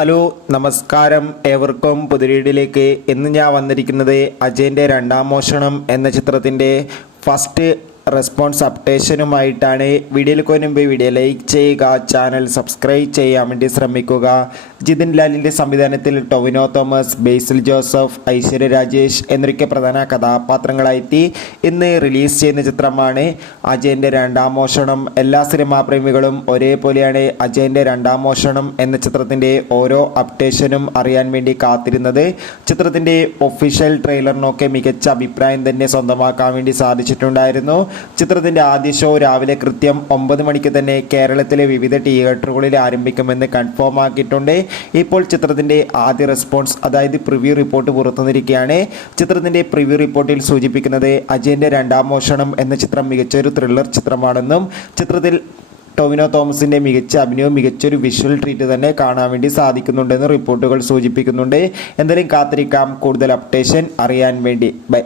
Hello നമസ്കാരം, ഏവർക്കും പുതിരീടിലേക്ക്. ഇന്ന് ഞാൻ വന്നിരിക്കുന്നത് അജയൻ്റെ രണ്ടാം മോഷണം എന്ന ചിത്രത്തിൻ്റെ ഫസ്റ്റ് റെസ്പോൺസ് അപ്ഡേഷനുമായിട്ടാണ്. വീഡിയോയിൽ മുമ്പ് വീഡിയോ ലൈക്ക് ചെയ്യുക, ചാനൽ സബ്സ്ക്രൈബ് ചെയ്യാൻ വേണ്ടി ശ്രമിക്കുക. ജിതിൻ ലാലിൻ്റെ സംവിധാനത്തിൽ ടൊവിനോ തോമസ്, ബേസിൽ ജോസഫ്, ഐശ്വര്യ രാജേഷ് എന്നൊക്കെ പ്രധാന കഥാപാത്രങ്ങളായി ഇന്ന് റിലീസ് ചെയ്യുന്ന ചിത്രമാണ് അജയൻ്റെ രണ്ടാം മോഷണം. എല്ലാ സിനിമാ പ്രേമികളും ഒരേപോലെയാണ് അജയൻ്റെ രണ്ടാം മോഷണം എന്ന ചിത്രത്തിൻ്റെ ഓരോ അപ്ഡേഷനും അറിയാൻ വേണ്ടി കാത്തിരുന്നത്. ചിത്രത്തിൻ്റെ ഒഫീഷ്യൽ ട്രെയിലറിനൊക്കെ മികച്ച അഭിപ്രായം തന്നെ സ്വന്തമാക്കാൻ വേണ്ടി സാധിച്ചിട്ടുണ്ടായിരുന്നു. ചിത്രത്തിൻ്റെ ആദ്യ ഷോ രാവിലെ കൃത്യം 9 മണിക്ക് തന്നെ കേരളത്തിലെ വിവിധ തിയേറ്ററുകളിൽ ആരംഭിക്കുമെന്ന് കൺഫേം ആക്കിയിട്ടുണ്ട്. ഇപ്പോൾ ചിത്രത്തിൻ്റെ ആദ്യ റെസ്പോൺസ്, അതായത് പ്രിവ്യൂ റിപ്പോർട്ട് പുറത്തുവന്നിരിക്കുകയാണ്. ചിത്രത്തിൻ്റെ പ്രിവ്യൂ റിപ്പോർട്ടിൽ സൂചിപ്പിക്കുന്നത് അജയൻ്റെ രണ്ടാം മോഷണം എന്ന ചിത്രം മികച്ചൊരു ത്രില്ലർ ചിത്രമാണെന്നും ചിത്രത്തിൽ ടൊവിനോ തോമസിൻ്റെ മികച്ച അഭിനയവും മികച്ചൊരു വിഷ്വൽ ട്രീറ്റ് തന്നെ കാണാൻ വേണ്ടി സാധിക്കുന്നുണ്ടെന്ന് റിപ്പോർട്ടുകൾ സൂചിപ്പിക്കുന്നുണ്ട്. എന്തായാലും കാത്തിരിക്കാം കൂടുതൽ അപ്ഡേഷൻ അറിയാൻ വേണ്ടി. ബൈ.